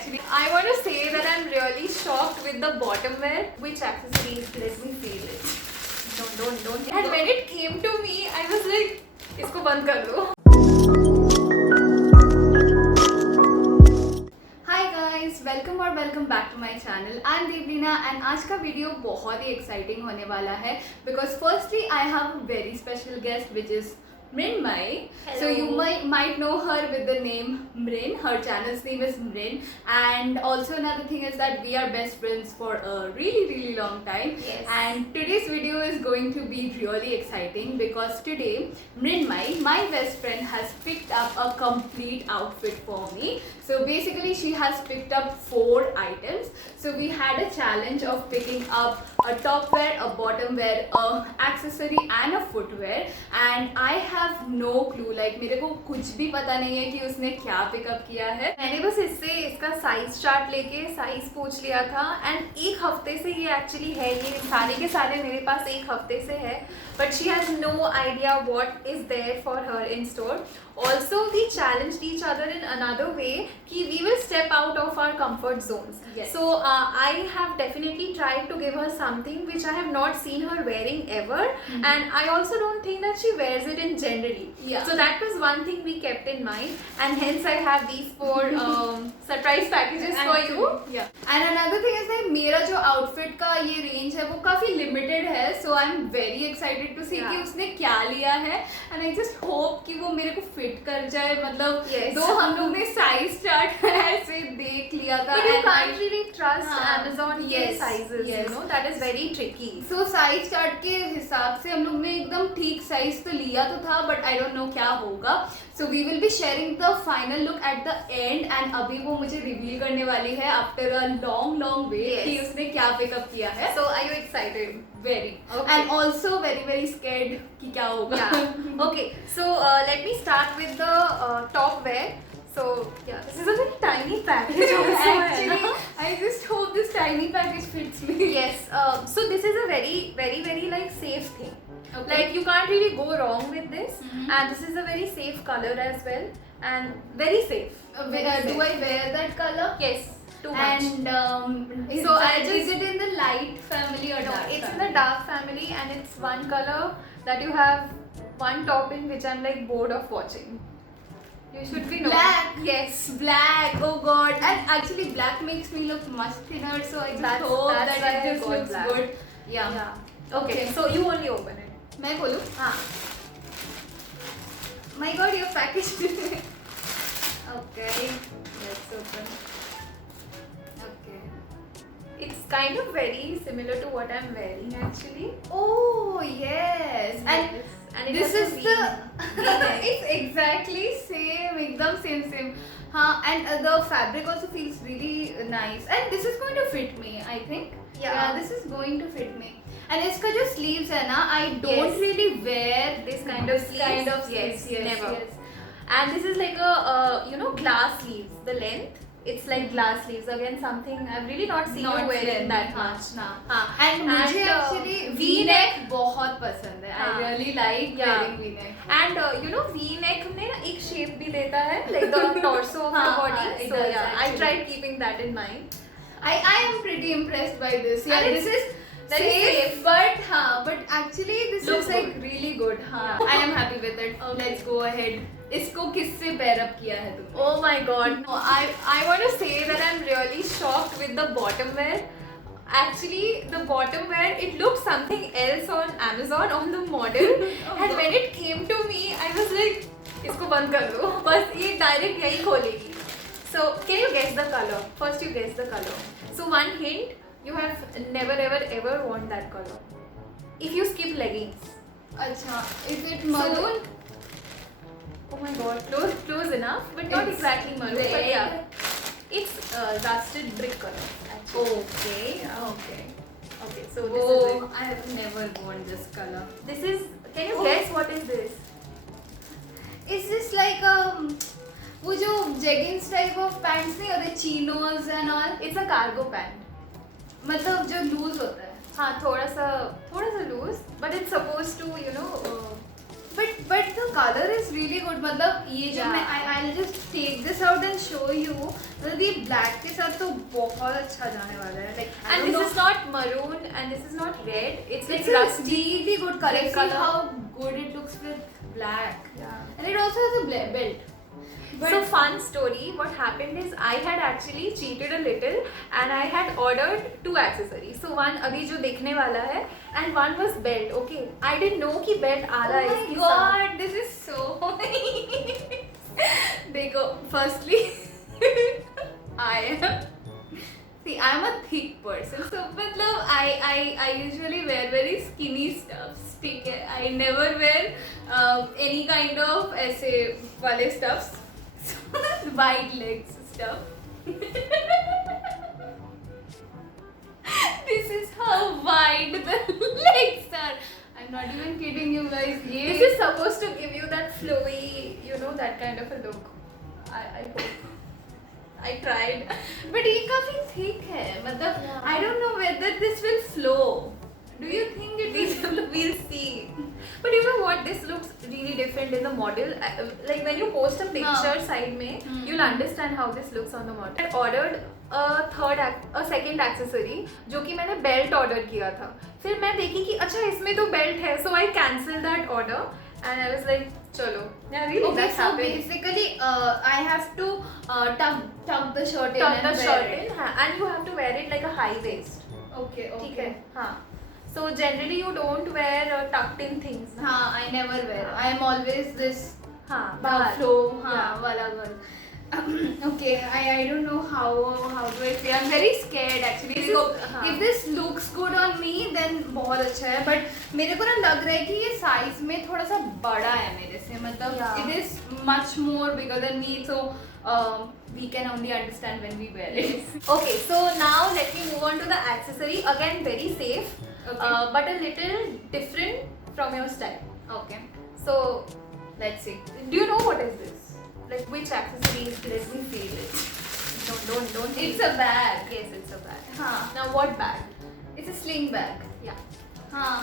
actually. I want to say that I'm really shocked with the bottom wear. Which accessories? Let me feel it. Don't. And when it came to me, I was like, इसको बंद कर दो. Hi guys, welcome or welcome back to my channel. I'm Devlina and आज का video बहुत ही exciting होने वाला है because firstly I have a very special guest which is Mrinmay. So you might know her with the name Mrin. Her channel's name is Mrin. And also another thing is that we are best friends for a really long time. Yes. And today's video is going to be really exciting because today Mrinmay, my best friend, has picked up a complete outfit for me. So basically she has picked up 4 items. So we had a challenge of picking up a top wear, a bottom wear, a accessory and a footwear. And I have no clue, like मेरे को कुछ भी पता नहीं है कि उसने क्या पिकअप किया है. मैंने बस इससे इसका साइज चार्ट लेके साइज पूछ लिया था एंड एक हफ्ते से ये एक्चुअली है, ये सारे के सारे मेरे पास एक हफ्ते से है, but she has no idea what is there for her in store. Also we challenged each other in another way कि we will step out of our comfort zones. Yes. So I have definitely tried to give her something which I have not seen her wearing ever, and I also don't think that she wears it in generally. Yeah. So that was one thing we kept in mind, and hence I have these 4 surprise packages for you. Yeah. And another thing is that मेरा जो outfit का ये range है वो काफी limited है, so I'm very excited to see Yeah. कि उसने क्या लिया है, and I just hope कि वो मेरे को fit कर जाए. मतलब Yes. दो हम लोग ने size chart ऐसे देख लिया था. But you and can't I- really trust हाँ, Amazon के yes, sizes, yes. you know, that is very tricky. So size chart के हिसाब से हम लोग ने एकदम ठीक size तो लिया तो था, but I don't know क्या होगा. So we will be sharing the final look at the end, and अभी वो मुझे reveal करने वाली है after a long wait Yes. कि उसने क्या pick up किया है. So are you excited? Very. Okay. And also very scared कि क्या होगा. Yeah. Okay. So let me start with the top wear. So yeah, this is a very tiny package also. Actually, I just hope this tiny package fits me. Yes. So this is a very like safe thing. Okay. Like you can't really go wrong with this, Mhm. and this is a very safe color as well, and very safe. Do I wear that color? Yes. Too much. And So I is just- it in the light family or No, dark? it's in family? the dark family, and it's one color that you have one topping which I'm like bored of watching. You should be knowing. Black. Yes. Black. Oh god. And actually, black makes me look much thinner, so I just That's- hope that's that why it I just got looks black. good. Yeah. Yeah. Okay. Okay. So you only open it. मैं बोलूँ? हाँ. My god, your package. Okay. Let's open. Okay. It's kind of very similar to what I'm wearing actually. Oh yes. And Yes. And it this has is a the V-neck. it's exactly same, एकदम same. हाँ, and the fabric also feels really nice, and this is going to fit me, I think. Yeah. This is going to fit me. And इसका जो sleeves है ना, I don't Yes. really wear This kind of sleeves. kind of Yes, sleeves. never. Yes. And this is like a glass sleeves. The length, it's like glass sleeves. Again, something I've really not seen you wearing that much. हाँ. हाँ. And मुझे actually V-neck बहुत पसंद है. I हाँ. really like Yeah. wearing V-neck. And V-neck में ना एक shape भी देता है, like the torso of the हाँ, body. हाँ, it So does yeah, I actually. tried keeping that in mind. I am pretty impressed by this. Yeah, And this is very safe, safe. but actually this Looks is like good. really good. हाँ, Yeah. I am happy with it. Okay. Let's go ahead. इसको किससे pair up किया है तुमने? Oh my god. No, I want to say that I'm really shocked with the bottom wear. Actually, the bottom wear, it looks something else on Amazon on the model. Oh And God. when it came to me, I was like, इसको बंद कर दो. बस ये direct यही खोलेगी. So, can you guess the color? First you guess the color. So one hint, you have never ever worn that color. If you skip leggings. अच्छा, is it maroon? Oh my god, close enough, but not It's exactly maroon. But red. yeah, it's rusted brick color. Actually. Okay. Yeah. Okay. Okay, so this is Oh, it. I have never worn this color. This is. Can you Oh. guess what is this? Is this like वो जो jeggings type of pants नहीं होते, chinos and all? It's a cargo pant. मतलब जो loose होता है. हाँ, थोड़ा सा loose, but it's supposed to, But the color is really good. मतलब ये जब मैं I'll just take this out and show you. मतलब ये black के साथ तो बहुत अच्छा जाने वाला है. Like And this is not maroon and this is not red. It's like a rusty. really good color. red See color. how good it looks with black. Yeah. And it also has a belt. But So fun story, what happened is I had actually cheated a little and I had ordered 2 accessories. So one अभी जो देखने वाला है and one was belt. Okay, I didn't know कि belt आ रहा है oh इसके my साथ. god, this is so देखो, firstly I'm a thick person, so मतलब I usually wear very skinny stuffs. ठीक है, I never wear any kind of ऐसे वाले stuffs. Wide legs stuff. This is how wide the legs are. I'm not even kidding you guys. This is supposed to give you that flowy, you know, that kind of a look. I hope. I tried. But ये काफी thick है. मतलब Yeah. I don't know whether this will flow. Do you think it will flow? We'll see. But you know what? This looks really different in the model. Like when you post a picture side में, you'll understand how this looks on the model. I ordered a second accessory जो कि मैंने belt order किया था. फिर मैं देखी कि अच्छा इसमें तो belt है, so I cancelled that order and I was like चलो. Yeah, really. Okay, That's so happened. basically I have to tuck the shirt in Tuck and the wear shirt it. in, हाँ, and you have to wear it like a high waist. Okay, ठीक okay. है, हाँ. So generally you don't wear tucked in things. ना? हाँ, I never wear. I am always this हाँ, बाहर. flow, हाँ, Yeah. वाला girl. Okay, I don't know how do I say. I'm very scared actually. This देखो, is- हाँ. if this looks good on me, then बहुत अच्छा है. But मेरे को ना लग रहा है कि ये size में थोड़ा सा बड़ा है मेरे से. मतलब Yeah. it is much more bigger than me, so we can only understand when we wear it. Okay, so now let me move on to the accessory. Again, very safe, Okay. but a little different from your style. Okay, So, let's see. do you know what is this? Like which accessory is this? Let me feel it. Don't. feel It's it. a bag. Yes, it's a bag. हाँ. Now what bag? It's a sling bag. Yeah. हाँ.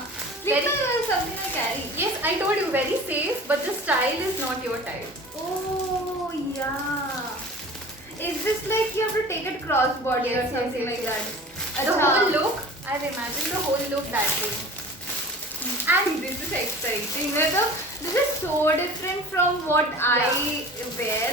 Very- Sling bag is something I carry. Yes, I told you very safe, but the style is not your type. Oh yeah. Is this like you have to take it crossbody or Yes, something yes, like yes. that? The अच्छा. whole look, I've imagined the whole look that way. And this is exciting. मतलब this is so different from what I wear.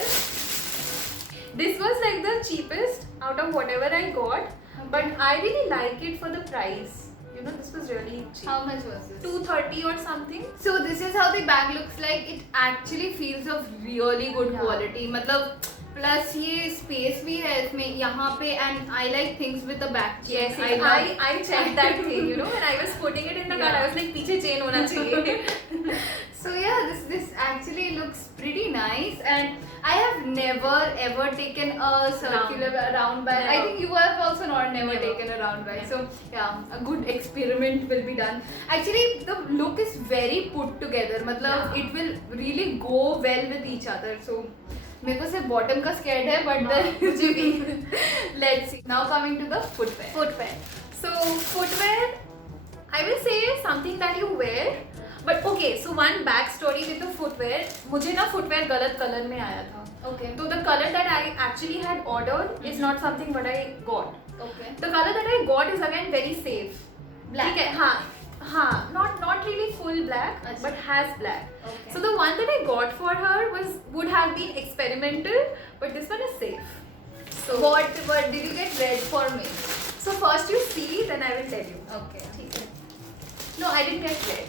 This was like the cheapest out of whatever I got, but I really like it for the price. You know, this was really cheap. How much was this? 230 or something. So this is how the bag looks like. It actually feels of really good Yeah. quality. मतलब plus ये space भी है इसमें यहाँ पे, and I like things with the back chain. Yes, I love. I checked that thing. You know, when I was putting it in the cart, I was like, पीछे chain होना चाहिए. So yeah, this actually looks pretty nice, and I have never ever taken a circular round bag. I Never. think you have also never Never. taken a round bag. So yeah, a good experiment will be done. Actually, the look is very put together. मतलब Yeah. it will really go well with each other. So मेरे को सिर्फ bottom का scared है, but then मुझे भी. let's see. Now coming to the footwear. Footwear. So footwear, I will say something that you wear. But okay, so one back story with the footwear. मुझे ना footwear गलत color में आया था. Okay. So the color that I actually had ordered is not something what I got. Okay. The color that I got is again very safe. Black. ठीक है, हाँ, not really full black, अच्छा. but has black. Okay. So the one that I got for her would have been experimental, but this one is safe. So What did you get red for me? So first you see, then I will tell you. Okay. ठीक है. No, I didn't get red.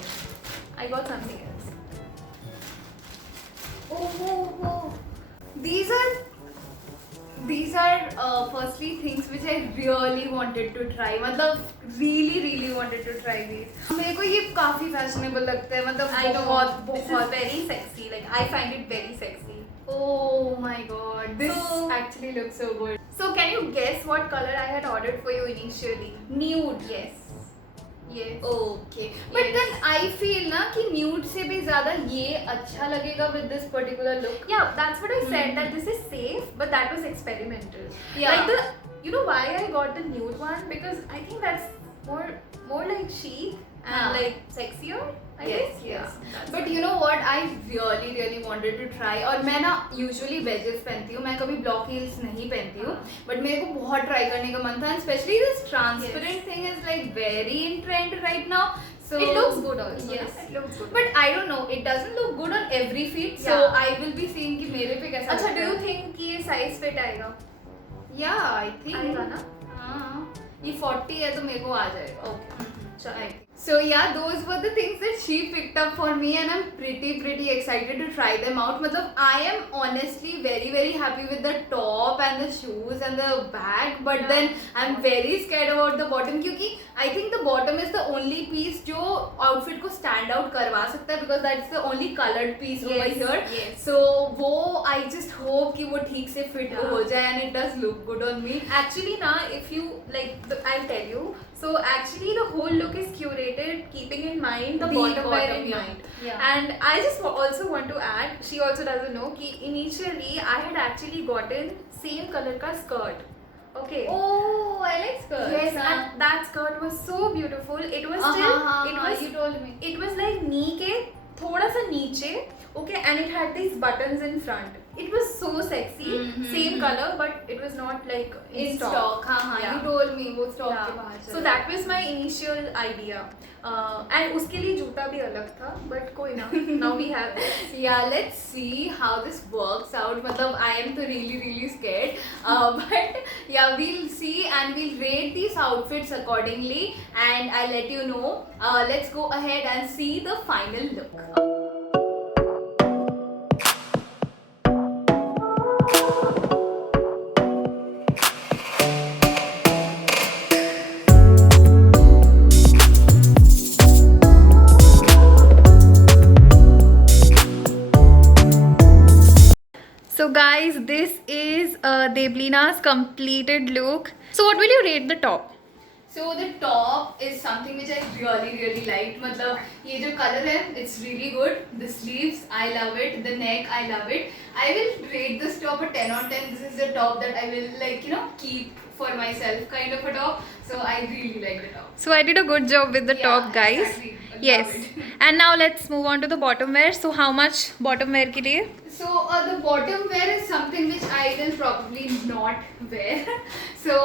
I got something else. Oh. These are firstly things which I really wanted to try. मतलब really wanted to try these. मेरे को ये काफी fashionable लगता है. मतलब I know. बहुत This is very sexy. Like I find it very sexy. Oh my god. This So- actually looks so good. So can you guess what color I had ordered for you initially? Nude. Yes. Yes. Okay. But Yes. then I feel ना कि nude से भी ज़्यादा ये अच्छा लगेगा with this particular look. Yeah, that's what I said, that this is safe, but that was experimental. Yeah. Like you know why I got the nude one? Because I think that's more like chic and हाँ. like sexier. I Yes, guess. yes. Yeah, that's But you know what? I really wanted to try. और मैं ना usually wedges पहनती हूँ, मैं कभी block heels नहीं पहनती हूँ. But मेरे को बहुत try करने का मन था, and especially this transparent thing is like very in trend right now. So It looks good also. Yes. It looks good. But I don't know. It doesn't look good on every feet. So Yeah. I will be seeing कि मेरे पे कैसा अच्छा, लगता do you है. think कि ये size fit आएगा? Yeah, I think. आएगा ना? हाँ. ये 40 है तो मेरे को आ जाएगा. Okay. चलो. So yeah, those were the things that she picked up for me, and I'm pretty excited to try them out. मतलब I am honestly very happy with the top and the shoes and the bag, but Yeah. then I'm very scared about the bottom क्योंकि I think the bottom is the only piece जो outfit को stand out करवा सकता है because that's the only colored piece over Yes, here. yes. So वो I just hope कि वो ठीक से fit Yeah. हो जाए and it does look good on me. Actually, na, if you like, I'll tell you. So actually, the whole look is curated, keeping in mind the bottom wear in yeah. mind. Yeah. And I just also want to add, she also doesn't know कि initially I had actually gotten same color का skirt. Okay. Oh, I like skirts. Yes, हाँ. and that skirt was so beautiful. It was हाँ, still, हाँ, it हाँ, was, you told me. it was like knee के थोड़ा सा नीचे. Okay, and it had these buttons in front. It was so sexy. Same color, but it was not like in stock. हाँ हाँ, Yeah. you told me वो stock Yeah. के बाहर So that was my initial idea. And उसके लिए जूता भी अलग था, but कोई ना. Now we have this. Yeah, let's see how this works out. मतलब I am तो really scared. But yeah, we'll see and we'll rate these outfits accordingly and I'll let you know. Let's go ahead and see the final look. So guys, this is Deblina's completed look. So what will you rate the top? So the top is something which I really liked. मतलब ये जो color है, it's really good. The sleeves, I love it. The neck, I love it. I will rate this top a 10 on 10. This is the top that I will keep for myself kind of a top. So I really like the top. So I did a good job with the Yeah, top, guys. exactly. Love Yes. it. And now let's move on to the bottom wear. So how much bottom wear के लिए? So the bottom wear is something which I will probably not wear. So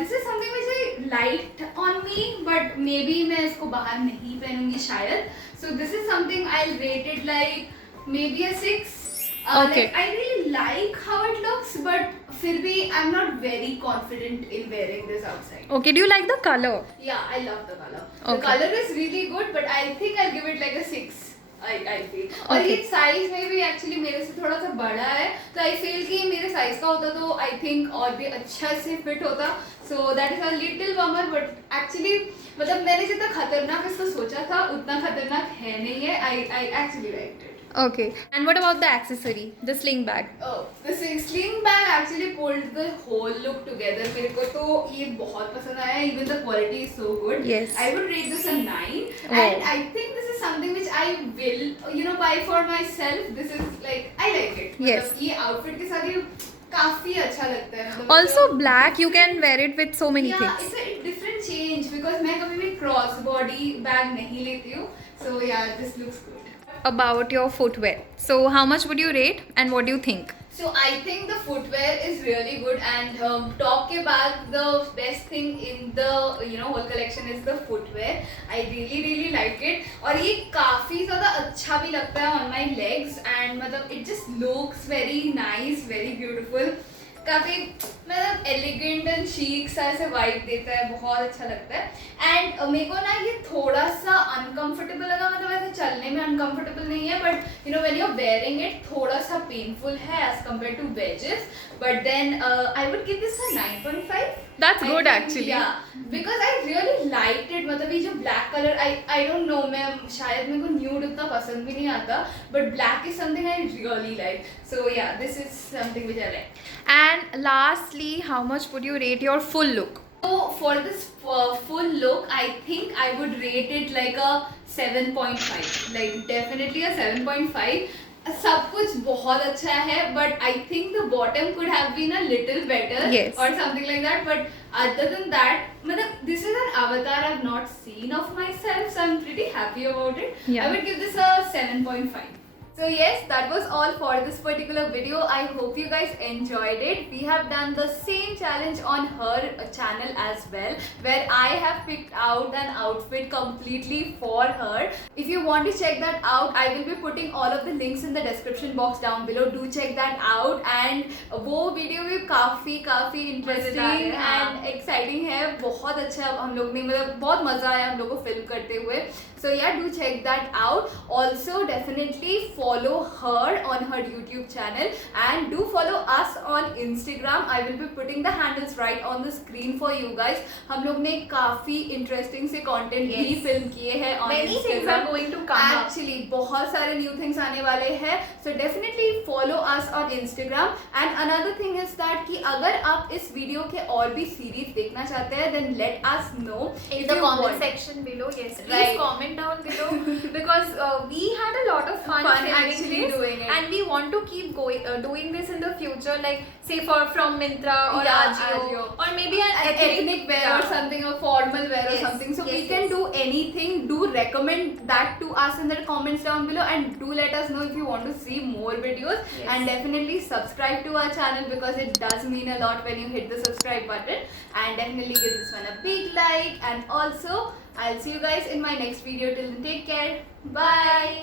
this is something which I liked on me, but maybe मैं इसको बाहर नहीं पहनूंगी शायद. So this is something I'll rate it like maybe a 6. Okay. Like, I really like how it looks, but फिर भी I'm not very confident in wearing this outside. Okay, do you like the color? Yeah, I love the color. The Okay. color is really good, but I think I'll give it like a 6. I feel. और Okay. ये size में भी actually मेरे से थोड़ा सा बड़ा है, तो I feel कि मेरे size का होता तो I think और भी अच्छा से fit होता. So that is a little bummer, but actually मतलब मैंने जितना खतरनाक इसको सोचा था उतना खतरनाक है नहीं है. I actually liked it. Okay. And what about the accessory, the sling bag? Oh, the sling bag actually pulled the whole look together. मेरे को तो ये बहुत पसंद आया. Even the quality is so good. Yes. I would rate this a 9. Oh. And I think this is something which I will, buy for myself. This is like I like it. Yes. मतलब ये outfit के साथ ये काफी अच्छा लगता है. मतलब Also मतलब- black, you can wear it with so many yeah, things. it's a different change because मैं कभी भी cross body bag नहीं लेती हूँ. So yeah, this looks good. About your footwear. So how much would you rate and what do you think? So I think the footwear is really good and top के बाद the best thing in the whole collection is the footwear. I really like it और ये काफी ज़्यादा अच्छा भी लगता है on my legs and मतलब it just looks very nice, very beautiful. काफी मतलब एलिगेंट एंड chic सा ऐसे वाइब देता है, बहुत अच्छा लगता है. एंड मेरे को ना ये थोड़ा सा अनकंफर्टेबल लगा, मतलब ऐसे चलने में अनकंफर्टेबल नहीं है, but when you are wearing it थोड़ा सा पेनफुल है as compared to wedges. But then I would give this a 9.5. That's good actually. Yeah, because I really liked it. मतलब ये जो black color, I don't know, मैं शायद मेरे को nude उतना पसंद भी नहीं आता, but black is something I really like. So yeah, this is something which I like. And lastly, how much would you rate your full look? So for this full look, I think I would rate it like a 7.5. Like definitely a 7.5. सब कुछ बहुत अच्छा है, but I think the bottom could have been a little better, Yes. or something like that. But other than that, मतलब this is an avatar I've not seen of myself, so I'm pretty happy about it. Yeah. I would give this a 7.5. So yes, that was all for this particular video. I hope you guys enjoyed it. We have done the same challenge on her channel as well, where I have picked out an outfit completely for her. If you want to check that out, I will be putting all of the links in the description box down below. Do check that out. And वो video भी काफ़ी मज़ेदार है, interesting हाँ। And exciting है. बहुत अच्छा हम लोग ने मतलब बहुत मज़ा आया हम लोग को फिल्म करते हुए. So yeah, do check that out. Also definitely follow her on her YouTube channel and do follow us on Instagram. I will be putting the handles right on the screen for you guys. हम लोग ने काफ़ी interesting से content भी Yes. Film किए हैं on Many things are Instagram. going to come up. Actually बहुत सारे न्यू थिंग्स आने वाले हैं. So definitely follow us on Instagram. And another thing is that कि अगर आप इस वीडियो के और भी सीरीज देखना चाहते हैं then let us know In if the you comment want. section below, yes, please Right. comment down below because we had a lot of fun filming actually this, doing it. and we want to keep going doing this in the future, like say from Myntra or Yeah, Ajio, Ajio. or maybe an ethnic wear yeah. or something, or formal wear or Yes, something. So we yes, can yes. do anything. Do recommend that to us in the comments down below, and do let us know if you want to see more videos. Yes. And definitely subscribe to our channel because it does mean a lot when you hit the subscribe button. And definitely give this one a big like. And also I'll see you guys in my next video. Till then, take care. Bye.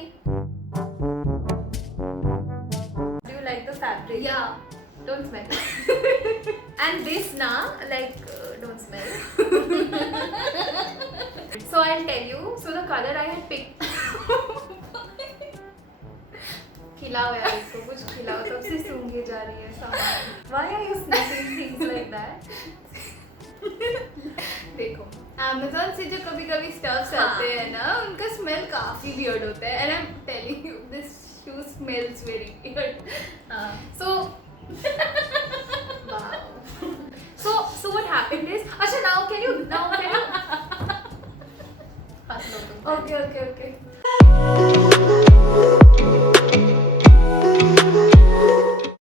Do you like the fabric? Yeah. Don't smell. And this na, like, don't smell. So I'll tell you. So the color I had picked. खिलाओ यार इसको, कुछ खिलाओ, तब से सूंघे जा रही है सामान. Why are you sniffing things like that? देखो Amazon से जो कभी कभी स्टफ्स हाँ. आते हैं ना, उनका स्मेल काफी वियर्ड होता है. And I am telling you this shoe smells very weird. So, wow. So what happened is, अच्छा now can you? Okay okay okay